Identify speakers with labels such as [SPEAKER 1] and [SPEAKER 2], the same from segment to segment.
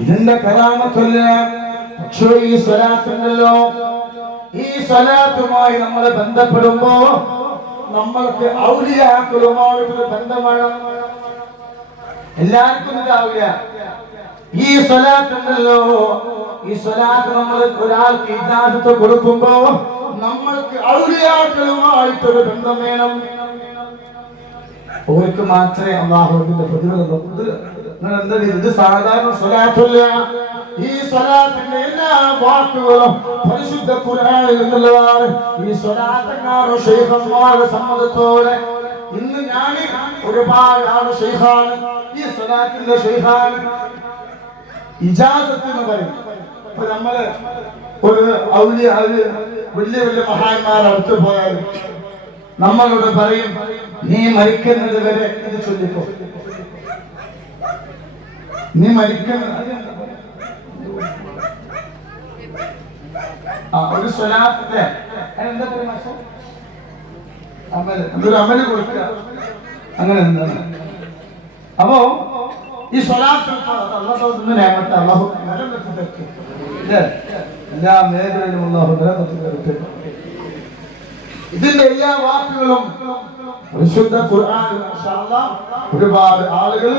[SPEAKER 1] ഇതിന്റെ കലാമത്തല്ല പക്ഷേ ഈ സ്വലാത്തുണ്ടല്ലോ. ഈ സ്വലാത്തുമായി നമ്മൾ ബന്ധപ്പെടുമ്പോ നമ്മൾക്ക് ഔലിയാക്കളുമായിട്ടൊരു ബന്ധമാണ് എല്ലാവർക്കും ഇതാവില്ല ഈ സ്വലാത്തുണ്ടല്ലോ. ഈ സ്വലാത്ത് നമ്മൾ ഒരാൾക്ക് ഇജാസത്ത് കൊടുക്കുമ്പോ നമ്മൾക്ക് ഔലിയാക്കളുമായിട്ടൊരു ബന്ധം വേണം. ഓർക്ക് മാത്രമേ അള്ളാഹുവിന്റെ പ്രതികളുള്ളൂ ഇത് സാധാരണ സ്വലാത്തല്ല ഈ സ്വലാത്തിന്റെ എല്ലാ വാക്കുകളും പരിശുദ്ധ ഖുർആനിൽ നിന്നുള്ളതാണ്. ഈ സ്വലാത്തങ്ങാറ് ശൈഖന്മാരുടെ സമ്മതത്തോടെ ഇന്ന് ഞാൻ ഒരുപാട് ആൾ ഷെയ്ഖാണ് ഈ സ്വലാത്തിന്റെ ഷെയ്ഖാണ് ഇജാസത്ത് എന്ന് പറയും. ഇപ്പൊ നമ്മൾ ഒരു ഔലിയ ഒരു വലിയ വലിയ മഹാന്മാർ അടുത്ത് പോയാൽ നമ്മളോട് പറയും നീ മരിക്കുന്നത് വരെ ഇത് ചൊല്ലിക്കോ. നീ മരിക്ക ഒരു സ്വലാത്തിന്റെ എന്തൊരു അമൽ കൊടുക്കുക. അങ്ങനെ എന്താണ്? അപ്പോ ഈ സ്വലാത്ത് അള്ളാഹു? എല്ലാ മേഖലയിലും അള്ളാഹു നിലനിർത്തി തരട്ടെ ഇതിന്റെ എല്ലാ വാക്കുകളും പരിശുദ്ധ ഖുർആൻ ഒരുപാട് ആളുകൾ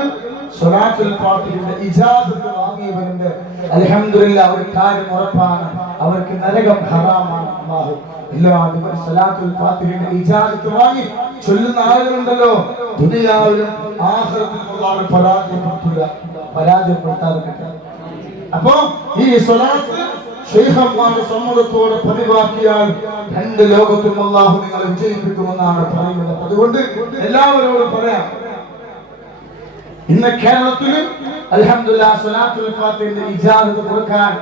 [SPEAKER 1] സ്വലാത്തുൽ ഫാത്തിഹയുടെ ഇജാസത്ത് വാങ്ങിയവരുണ്ട്. അൽഹംദുലില്ലാ ഒരു കാര്യം ഉറപ്പാണ്. അവർക്ക് നരകം ഹറാമാണ്. അല്ലാഹു എല്ലാവരും ഇജാസത്ത് പരാജയപ്പെടുത്താതെ അപ്പോ ഈ ശൈഖന്മാരുടെ സമ്മതത്തോടെ പതിവാക്കിയാൽ രണ്ട് ലോകത്തും അള്ളാഹു നിങ്ങളെ വിജയിപ്പിക്കുമെന്നാണ് പറയുന്നത്. അതുകൊണ്ട് എല്ലാവരോടും പറയാം. ഇന്ന് കേരളത്തിൽ ഇജാസത്ത് കൊടുക്കാൻ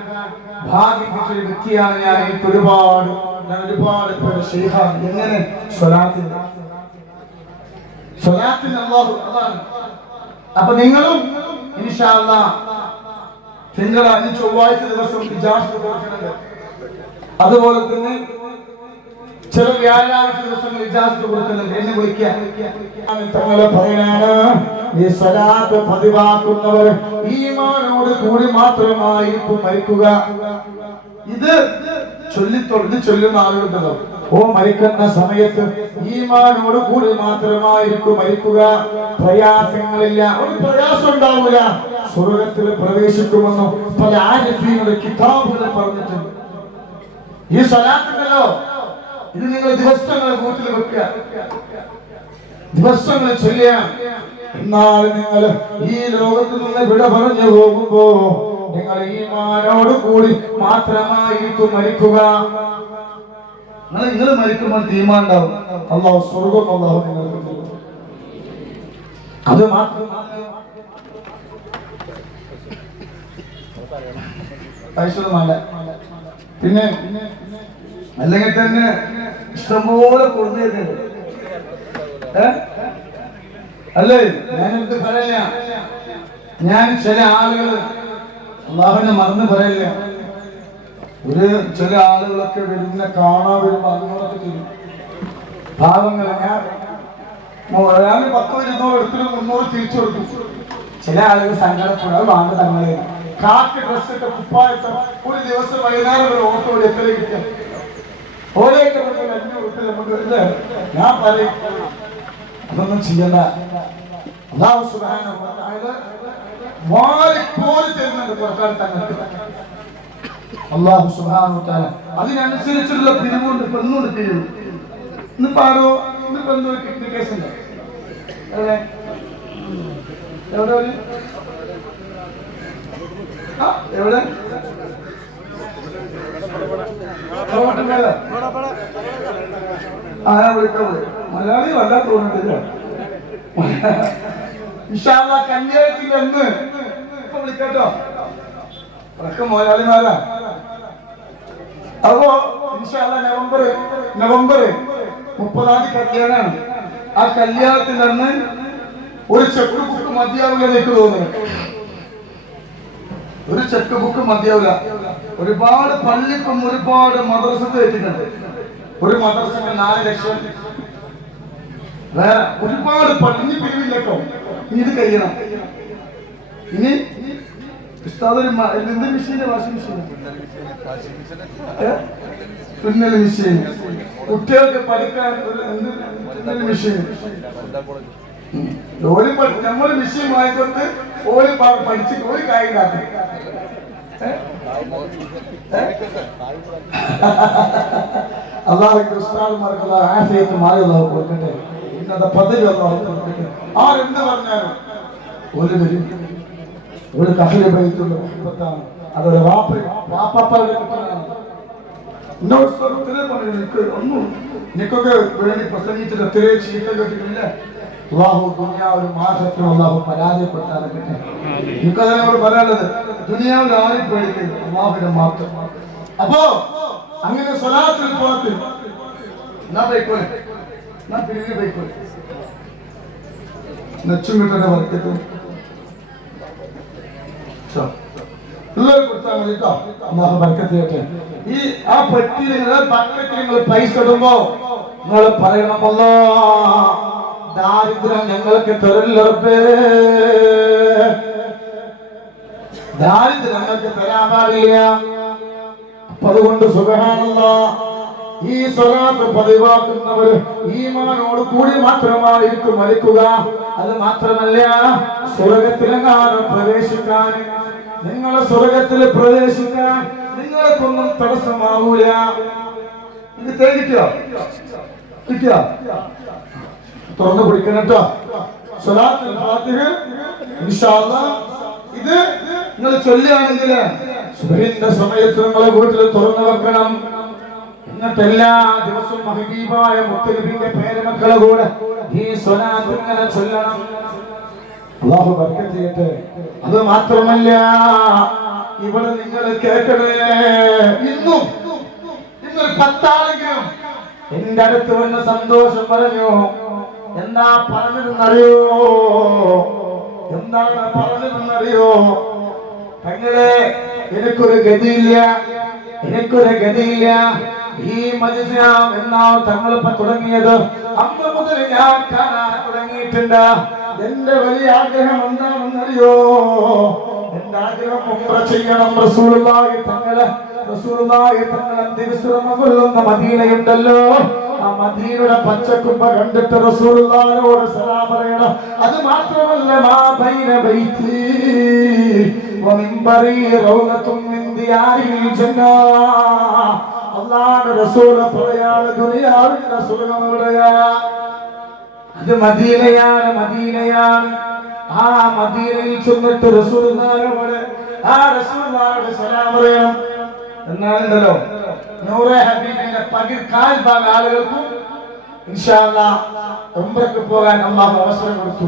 [SPEAKER 1] ഭാഗ്യപ്പെട്ട ഒരു വ്യക്തിയാണ് ഞാൻ. എനിക്ക് ഒരുപാട് ഞാൻ ഒരുപാട് എങ്ങനെ? അള്ളാഹു അതാണ്. അപ്പൊ നിങ്ങളും ഇൻഷാ അല്ലാഹ് തിങ്കളാഴ്ച ചൊവ്വാഴ്ച ദിവസം ഇജാസ് കൊടുക്കുന്നുണ്ട് അതുപോലെ തന്നെ ചില വ്യാഴാഴ്ച ദിവസങ്ങൾ ഇജാസ് കൊടുക്കുന്നുണ്ട് എന്നെ വിളിക്കാൻ. തങ്ങളെ പറയാണ് ഈ സലാത്ത് പതിവാക്കുന്നവർ ഈമാനോട് കൂടി മാത്രമായിരിക്കും മരിക്കുക. ഇത് ചൊല്ലിത്തൊഴുതി ചൊല്ലുന്ന ആളുകളുണ്ടല്ലോ. ഓ മരിക്കുന്ന സമയത്ത് ഈമാനോട് കൂടി മാത്രമായിരിക്കും മരിക്കുക. പ്രയാസങ്ങളില്ല. ഒരു പ്രയാസം ഉണ്ടാവില്ല സ്വർഗത്തിൽ പ്രവേശിക്കുമെന്നും പല ആരിഫീങ്ങളുടെ കിതാബുകൾ പറഞ്ഞിട്ടുണ്ട്. ഈ സ്വലാത്തുണ്ടല്ലോ. ഇത് നിങ്ങൾ ദിവസങ്ങൾ വീട്ടിൽ വെക്കുക. ദിവസങ്ങൾ ചൊല്ലിയാൽ എന്നാൽ നിങ്ങൾ ഈ ലോകത്ത് നിന്ന് വിട പറഞ്ഞു പോകുമ്പോ നിങ്ങൾ ഈ മാനോട് കൂടി മാത്രമായിരിക്കും മരിക്കുക. നിങ്ങൾ നിങ്ങൾ മരിക്കുമ്പോൾ തീരുമാനം അള്ളാഹു സ്വർഗം അള്ളാഹു നിങ്ങൾക്ക്. അത് മാത്രം ഐശ്വര്യമല്ല പിന്നെ അല്ലെങ്കിൽ തന്നെ ഇഷ്ടംപോലെ കൊടുത്തു? അല്ലേ? ഞാനെടുത്ത് പറയില്ല. ഞാൻ ചില ആളുകൾ അള്ളാഹുവിനെ മറന്ന് പറയില്ല. ഒരു ചില ആളുകളൊക്കെ വരുന്ന കാണാൻ വരുമ്പോ അതിനോടൊക്കെ ചെയ്യും. പാവങ്ങൾ ഞാൻ ഒരാൾ പത്തോ ഇരുന്നോ എടുത്തിട്ട് മുന്നൂറ് തിരിച്ചു കൊടുക്കും. ചില ആളുകൾ സങ്കടപ്പെടും അത് വാങ്ങ തങ്ങളെ കാക്ക് ഡ്രസ്സിട്ട് കുപ്പായിട്ട ഒരു ദിവസം വൈകുന്നേരം ഒരു ഓട്ടോ കിട്ടുക ഓരോക്കെ അഞ്ചു വീട്ടിൽ നമുക്ക് വരുന്നത് ഞാൻ പറയും അതൊന്നും ചെയ്യണ്ട. അള്ളാഹു തആല അതിനനുസരിച്ചുള്ള പിരിവുണ്ട് പെണ്ണുണ്ട് പിരിവ്. ഇന്നിപ്പോ ആരോ ഇന്നിപ്പോ എന്തോ എവിടെ ഒരു? എവിടെ? ആ ഞാൻ മലയാളി വല്ല തോന്നിട്ടില്ല എന്ന്. അപ്പോ നവംബർ നവംബർ മുപ്പതാം തീയതി കല്യാണമാണ് ആ കല്യാണത്തിൽ അന്ന് ഒരു ചെക്ക് ബുക്ക് മതിയാവില്ല എനിക്ക് തോന്നുന്നു. ഒരു ചെക്ക് ബുക്ക് മതിയാവില്ല. ഒരുപാട് പള്ളിക്കും ഒരുപാട് മദ്രസ കയറ്റിട്ടുണ്ട് ഒരു മദ്രസക്ക് നാല് ലക്ഷം. ഒരുപാട് പള്ളി പിരിവില്ലട്ടോ. ഇനി ഇത് കഴിയണം. ഇനി എന്ത് മെഷീന് വാഷിംഗ് മെഷീൻ തുന്നൽ മെഷീൻ കുട്ടികൾക്ക് പഠിക്കാൻ എന്ത് തുന്നൽ മെഷീൻ ഉം. നമ്മൾ വിഷയം വായിക്കൊണ്ട് പ- പഠിച്ചിട്ട് ഒരു കാര്യം അള്ളാഹുവിന്റെ ഉസ്താദുമാർക്കുള്ള ആശയത്ത് മാറി അള്ളാഹു കൊടുക്കട്ടെ. ഇന്നത്തെ പദ്ധതി അള്ളാഹു കൊടുക്കട്ടെ. ആരെന്ത് പറഞ്ഞാലും ഒരു വരും. ഒരു കഫിലെ ബൈത്തുള്ള മുഹബത്താണ് അതൊരു വാപ്പ വാപ്പപ്പാരുടെ കുട്ടനാണ് എന്നോട് സ്വർഗത്തിലെ പറഞ്ഞു നിനക്ക് ഒന്നും നിനക്കൊക്കെ വേണ്ടി പ്രസംഗിച്ചിട്ട് തിരയെ ചീത്ത കേട്ടിട്ടില്ല അള്ളാഹു ദുനിയാവിൽ മാസത്തിൽ അള്ളാഹു പരാജയപ്പെടുത്താതെ കിട്ടെ എനിക്കതിനോട് പറയാനുള്ളത് ദുനിയാവിൽ ആരും പേടിക്കരുത് അള്ളാഹുവിനെ മാത്രം. അപ്പോ അങ്ങനെ സ്വലാത്തിൽ പോകത്ത് എന്നാ പോയിക്കോളെ? എന്നാ പിരിഞ്ഞ് പോയിക്കോളെ? നെച്ചും വർക്കത്തും? അള്ളാഹു ഈ ആ പൈസ ഇടുമ്പോ നിങ്ങൾ പറയണമല്ലോ ദാരിദ്ര്യം ഞങ്ങൾക്ക് തരില്ലറപ്പേ ദാരിദ്ര്യം ഞങ്ങൾക്ക് തരാൻ പാടില്ല. അപ്പൊ അതുകൊണ്ട് ഈ സ്വലാത്ത് പതിവാക്കുന്നവർ ഈമാനോട് കൂടി മാത്രമായിരിക്കും മരിക്കുക. അത് മാത്രമല്ല സ്വർഗത്തിലെങ്ങാനും പ്രവേശിക്കാൻ നിങ്ങളെ സ്വർഗത്തിൽ പ്രവേശിക്കാൻ നിങ്ങൾക്കൊന്നും തടസ്സമാവൂല. ഇത് കിട്ടിയോ കിട്ടിയോ? തുറന്നു പിടിക്കണം കേട്ടോ ഇത് നിങ്ങൾ ചൊല്ലുകയാണെങ്കിൽ സുബഹിന്റെ സമയത്ത് നിങ്ങളെ വീട്ടിൽ തുറന്നു വെക്കണം. എന്നിട്ട് ദിവസവും മഹദീപായ മുത്തലിബിന്റെ പേരമക്കളെ കൂടെ ഈ സ്വലാത്ത് ഇങ്ങനെ ചൊല്ലണം. അള്ളാഹു ബർക്കത്ത് ചെയ്യട്ടെ. അത് മാത്രമല്ല ഇവിടെ നിങ്ങൾ കേൾക്കണേ. ഇന്നും ഇന്നൊരു പത്താണെങ്കിലും എന്റെ അടുത്ത് വന്ന സന്തോഷം പറഞ്ഞു. എന്താ പറഞ്ഞിരുന്നറിയോ? എന്താണ് പറഞ്ഞിരുന്നറിയോ? തങ്ങളെ എനിക്കൊരു ഗതിയില്ല. എനിക്കൊരു ഗതിയില്ല. ഈ മനുഷ്യം എന്നാണ് തങ്ങളിപ്പോ തുടങ്ങിയത്. അന്ന് മുതൽ ഞാൻ കാണാൻ തുടങ്ങിയിട്ടുണ്ട്. എന്റെ വലിയ ആഗ്രഹം എന്താണെന്നറിയോ? എന്റെ ആഗ്രഹം ഉമ്ര ചെയ്യണം. റസൂലുള്ളാഹി തങ്ങളെ റസൂലുള്ളാഹി തങ്ങളെ തിരുസുറമ കൊല്ലുന്ന മദീനയുണ്ടല്ലോ. മദീനയുടെ പച്ചക്കുമ്പ കണ്ടിട്ട് റസൂലുള്ളാഹിനോട് സലാം പറയണം. അത് മാത്രമല്ല മാ ബൈന ബൈത്തി വമിൻബറി റൗലത്തും മിൻ ദിയാരിൽ ജന്ന. അല്ലാഹു റസൂല പറയാണ് ദുനിയാവിന്റെ സ്വർഗം എവിടെയാ അത് മദീനയാണ് മദീനയാണ്. ആ മദീനയിൽ ചെന്നിട്ട് റസൂലുള്ളാഹിനോട് ആ റസൂലുള്ളാഹിനോട് സലാം പറയണം. എന്നാലുണ്ടല്ലോ നൂറെ ഹബീബിന്റെ പകൽ കാൽ ഭാഗം ആളുകൾക്കും ഇൻഷാ അല്ലാഹ് ഉംറയ്ക്ക് പോകാൻ അള്ളാഹു അവസരം കൊടുത്തു